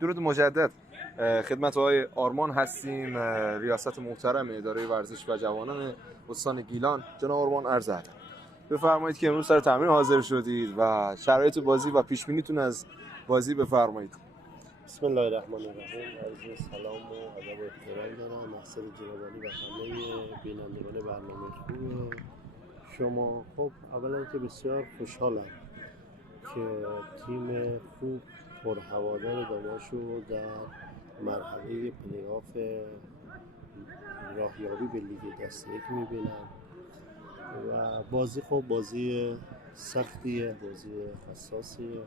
درود مجدد خدمت آقای آرمان هستیم، ریاست محترم اداره ورزش و جوانان استان گیلان. جناب آرمان عرض ادب. بفرمایید که امروز سر تمرین حاضر شدید و شرایط بازی و پیش بینیتون از بازی بفرمایید. بسم الله الرحمن الرحیم. عرض سلام و ادب و احترام دارم محضر جنابعالی و همه بینندگان برنامه خوب شما. خب اولا که بسیار خوشحالم که تیم خوب پرهوادار داماشو در مرحله پلی‌آف راهیابی به لیگ دسته یک میبینم و بازی خب بازی سختیه، بازی حساسیه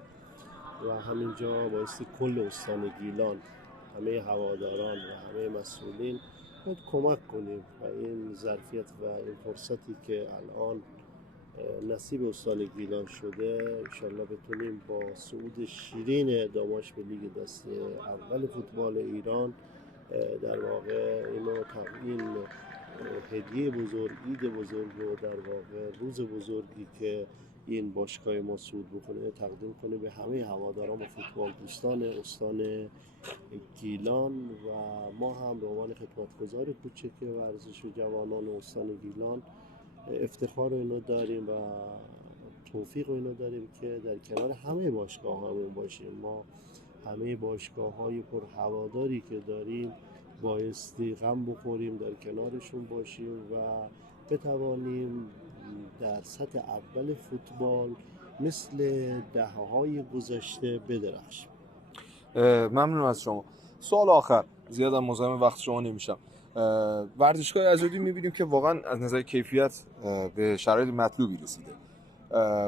و همینجا بایستی کل استان گیلان، همه هواداران و همه مسئولین باید کمک کنیم و این ظرفیت و این فرصتی که الان نصیب استان گیلان شده انشالله بتونیم با صعود شیرین داماش به لیگ دسته اول فوتبال ایران در واقع این هدیه بزرگ، عید بزرگ رو در واقع روز بزرگی که این باشگاه ما صعود بکنه تقدیم کنه به همه هواداران و فوتبال دوستان استان گیلان و ما هم به عنوان خدمتگزار کوچک ورزش و جوانان استان گیلان افتخار اینو داریم و توفیق اینو داریم که در کنار همه باشگاه همون باشیم. ما همه باشگاه های پر هواداری که داریم بایستی غم بخوریم، در کنارشون باشیم و بتوانیم در سطح اول فوتبال مثل دهه‌های گذشته بدرخشیم. ممنون از شما. سوال آخر، زیادم مزاحم وقت شما نمیشم. ورزشگاه آزادی میبینیم که واقعا از نظر کیفیت به شرایط مطلوبی رسیده.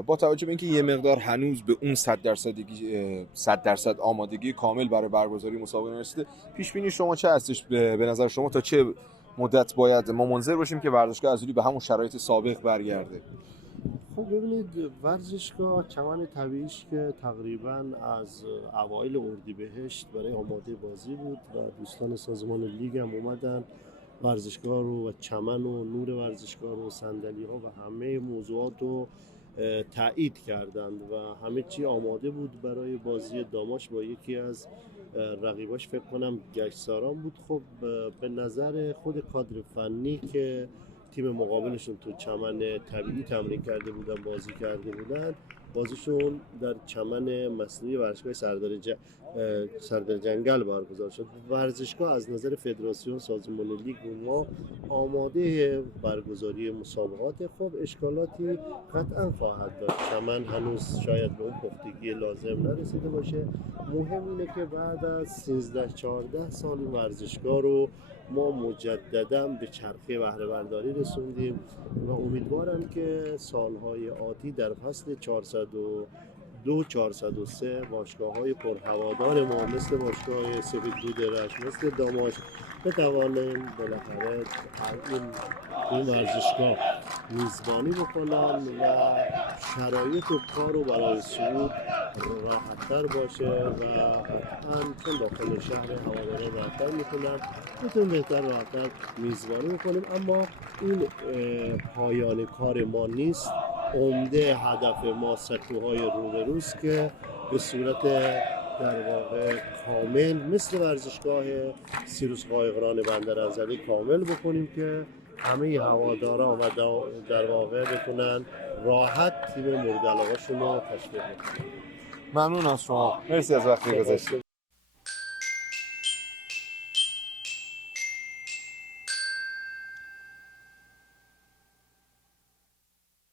با توجه به اینکه یه مقدار هنوز به اون 100% آمادگی کامل برای برگزاری مسابقه نرسیده، پیش بینی شما چه هستش؟ به نظر شما تا چه مدت باید ما منتظر باشیم که ورزشگاه آزادی به همون شرایط سابق برگرده؟ خب ببینید، ورزشگاه چمن طبیعیش که تقریبا از اوایل اردیبهشت برای آماده بازی بود و دوستان سازمان لیگ هم اومدن ورزشگاه رو و چمن و نور ورزشگاه رو و صندلی ها و همه موضوعات رو تایید کردند و همه چی آماده بود برای بازی داماش با یکی از رقیباش، فکر کنم گشتساران بود. خب به نظر خود کادر فنی که تیم مقابلشون تو چمن طبیعی تمرین کرده بودن، بازی کرده بودن، بازیشون در چمن مصنوعی ورزشگاه سردار جنگل برگزار شد. ورزشگاه از نظر فدراسیون سازمان لیگ ما آماده برگزاری مسابقات. خب اشکالاتی قطعا خواهد داشت، چمن هنوز شاید به اون پختگی لازم نرسیده باشه. مهم اینه که بعد از 13-14 سال ورزشگاه رو ما مجددا به چرخه بهره برداری رسوندیم و امیدوارم که سالهای آتی در فصل 402-403 باشگاه‌های پرهوادار ما مثل باشگاه سفید رود، مثل داماش بتوانیم بالاخره این ورزشگاه میزبانی بکنن و شرایط و کار رو برای صعود راحت‌تر باشه و قطعاً چون داخل شهر هواداران راحت‌تر میتونن بهتر راحت‌تر میزبانی بکنیم. اما این پایان کار ما نیست. عمده هدف ما سکوهای روبروست که به صورت در واقع کامل مثل ورزشگاه سیروس قایقران بندرانزلی کامل بکنیم که همه هواداران و در واقع بتونن راحت تیم مورد علاقه‌شون رو تشویق کنن. ممنون از شما. مرسی از وقتی گذاشتید.